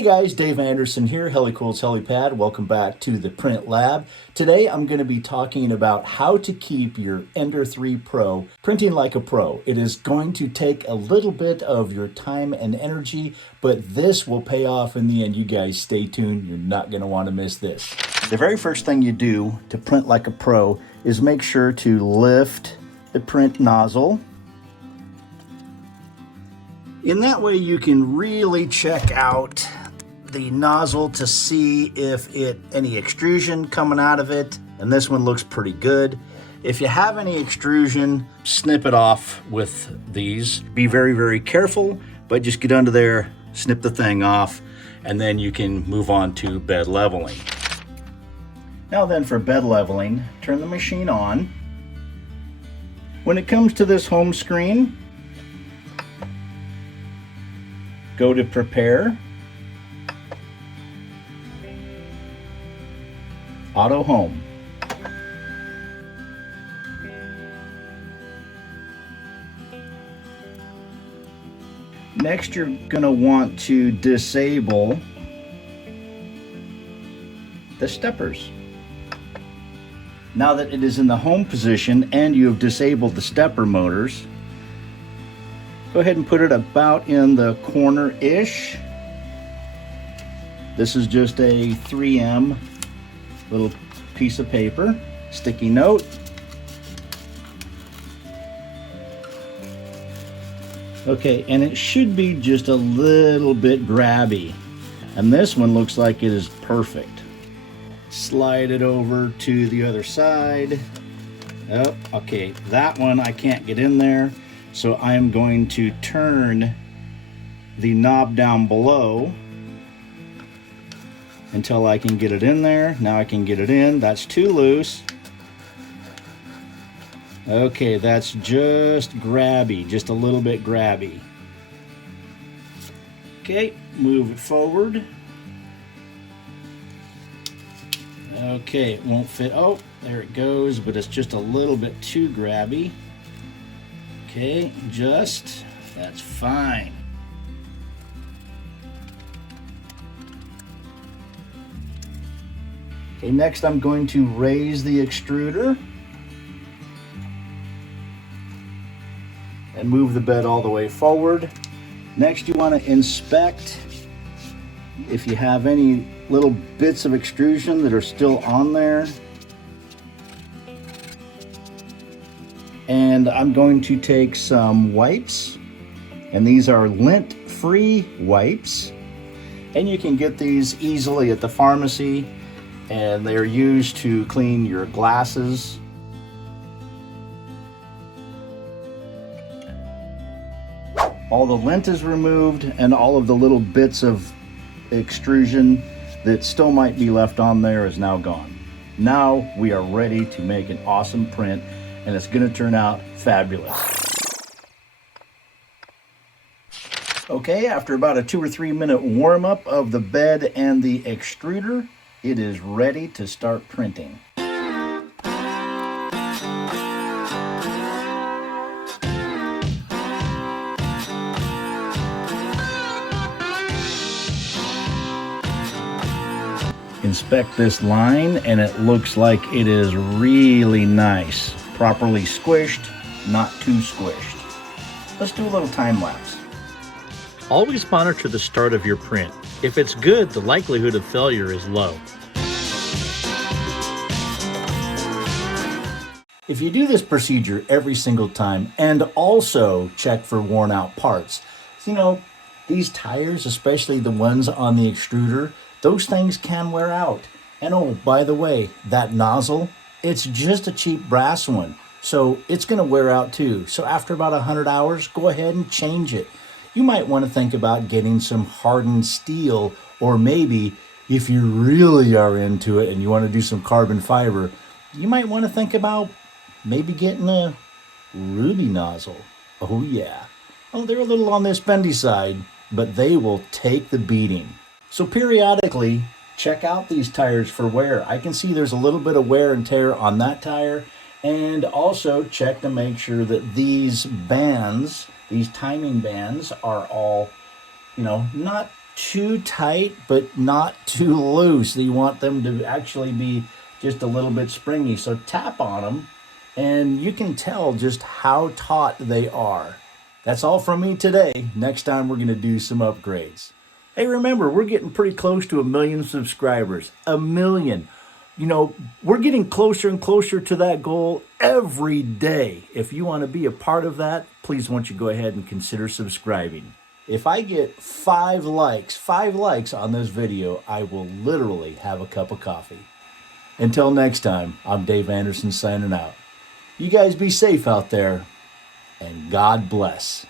Hey guys, Dave Anderson here, Helicool's Helipad. Welcome back to the Print Lab. Today I'm going to be talking about how to keep your Ender 3 Pro printing like a pro. It is going to take a little bit of your time and energy, but this will pay off in the end. You guys stay tuned. You're not going to want to miss this. The very first thing you do to print like a pro is make sure to lift the print nozzle. In that way you can really check out the nozzle to see if any extrusion coming out of it, and this one looks pretty good. If you have any extrusion, snip it off with these. Be very, very careful, but just get under there, snip the thing off, and then you can move on to bed leveling. Now then, for bed leveling, turn the machine on. When it comes to this home screen, go to Prepare, Auto Home. Next, you're going to want to disable the steppers. Now that it is in the home position and you have disabled the stepper motors, go ahead and put it about in the corner-ish. This is just a 3M little piece of paper, sticky note. Okay, and it should be just a little bit grabby. And this one looks like it is perfect. Slide it over to the other side. Oh, okay, that one I can't get in there. So I'm going to turn the knob down below until I can get it in there. Now I can get it in. That's too loose. Okay, that's just grabby, just a little bit grabby. Okay, move it forward. Okay, it won't fit. Oh, there it goes, but it's just a little bit too grabby. Okay, that's fine. Okay, next I'm going to raise the extruder and move the bed all the way forward. Next, you want to inspect if you have any little bits of extrusion that are still on there. And I'm going to take some wipes, and these are lint-free wipes, and you can get these easily at the pharmacy, and they're used to clean your glasses. All the lint is removed, and all of the little bits of extrusion that still might be left on there is now gone. Now we are ready to make an awesome print, and it's going to turn out fabulous. Okay, after about a 2 or 3 minute warm up of the bed and the extruder, it is ready to start printing. Inspect this line, and it looks like it is really nice. Properly squished, not too squished. Let's do a little time lapse. Always monitor the start of your print. If it's good, the likelihood of failure is low. If you do this procedure every single time and also check for worn out parts, you know, these tires, especially the ones on the extruder, those things can wear out. And oh, by the way, that nozzle, it's just a cheap brass one, so it's going to wear out too. So after about 100 hours, go ahead and change it. You might want to think about getting some hardened steel, or maybe if you really are into it and you want to do some carbon fiber, you might want to think about maybe getting a ruby nozzle. Oh yeah. Oh, they're a little on the spendy side, but they will take the beating. So periodically, check out these tires for wear. I can see there's a little bit of wear and tear on that tire, and also check to make sure that these bands, these timing bands, are all, not too tight, but not too loose. You want them to actually be just a little bit springy. So tap on them, and you can tell just how taut they are. That's all from me today. Next time we're going to do some upgrades. Hey, remember, we're getting pretty close to 1 million subscribers. 1 million. You know, we're getting closer and closer to that goal every day. If you want to be a part of that, please won't you go ahead and consider subscribing. If I get 5 likes on this video, I will literally have a cup of coffee. Until next time, I'm Dave Anderson signing out. You guys be safe out there, and God bless.